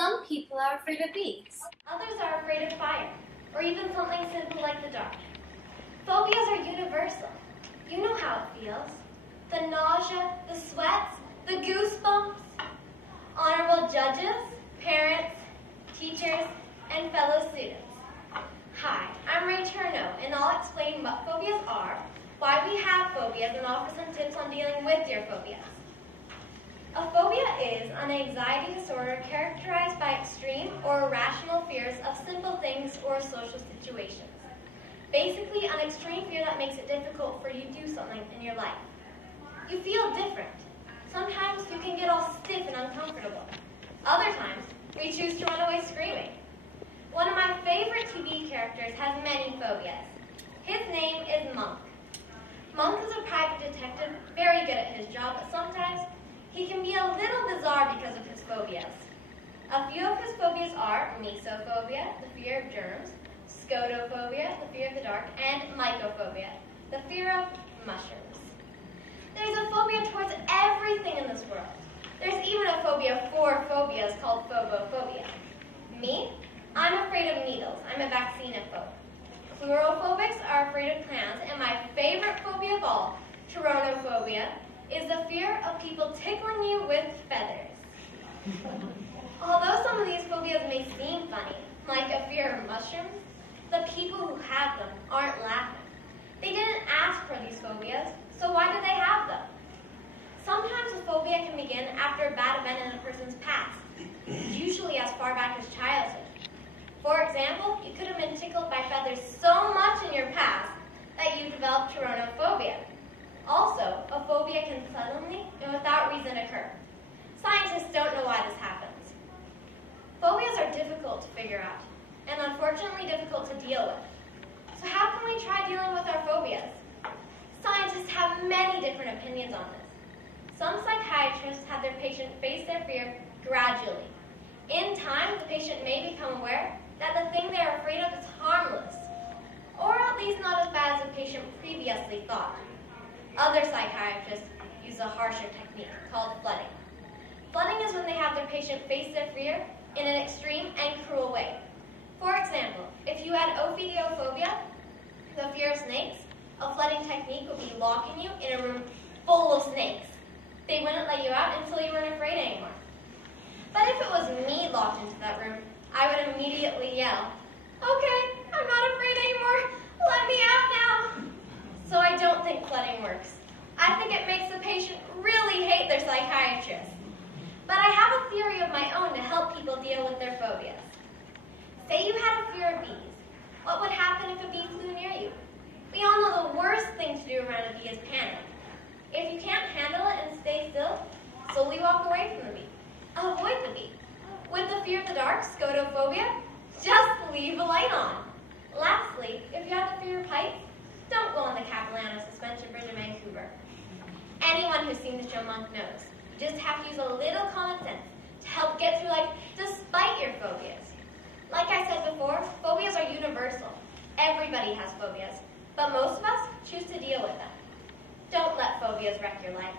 Some people are afraid of bees. Others are afraid of fire, or even something simple like the dark. Phobias are universal. You know how it feels. The nausea, the sweats, the goosebumps. Honorable judges, parents, teachers, and fellow students. Hi, I'm Renaud, and I'll explain what phobias are, why we have phobias, and offer some tips on dealing with your phobias. A phobia is an anxiety disorder characterized by extreme or irrational fears of simple things or social situations. Basically, an extreme fear that makes it difficult for you to do something in your life. You feel different. Sometimes you can get all stiff and uncomfortable. Other times, we choose to run away screaming. One of my favorite TV characters has many phobias. His name is Monk. Monk is a private detective, very good at his job, but sometimes he can be a little bizarre because of his phobias. A few of his phobias are mesophobia, the fear of germs, scotophobia, the fear of the dark, and mycophobia, the fear of mushrooms. There's a phobia towards everything in this world. There's even a phobia for phobias called phobophobia. Me? I'm afraid of needles. I'm a vaccinophobe. Fluorophobics are afraid of clowns, and my favorite phobia of all, pteronophobia, is the fear of people tickling you with feathers. Although some of these phobias may seem funny, like a fear of mushrooms, the people who have them aren't laughing. They didn't ask for these phobias, so why did they have them? Sometimes a phobia can begin after a bad event in a person's past, usually as far back as childhood. For example, you could have been tickled by feathers so much in your past that you developed pteronophobia. Also, a phobia can suddenly and without reason occur. Scientists don't know why this happens. Phobias are difficult to figure out, and unfortunately difficult to deal with. So how can we try dealing with our phobias? Scientists have many different opinions on this. Some psychiatrists have their patient face their fear gradually. In time, the patient may become aware that the thing they are afraid of is harmless, or at least not as bad as the patient previously thought. Other psychiatrists use a harsher technique called flooding. Flooding is when they have their patient face their fear in an extreme and cruel way. For example, if you had ophidiophobia, the fear of snakes, a flooding technique would be locking you in a room full of snakes. They wouldn't let you out until you weren't afraid anymore. But if it was me locked into that room, I would immediately yell, "Okay, I'm not afraid anymore. Let me out now." So I don't think flooding works. I think it makes the patient really hate their psychiatrist. But I have a theory of my own to help people deal with their phobias. Say you had a fear of bees. What would happen if a bee flew near you? We all know the worst thing to do around a bee is panic. If you can't handle it and stay still, slowly walk away from the bee. Avoid the bee. With the fear of the dark, scotophobia, just leave a light on. Lastly, if you have the fear of heights, don't go on the Capilano Suspension Bridge in Vancouver. Anyone who's seen the show Monk knows. You just have to use a little common sense to help get through life despite your phobias. Like I said before, phobias are universal. Everybody has phobias, but most of us choose to deal with them. Don't let phobias wreck your life.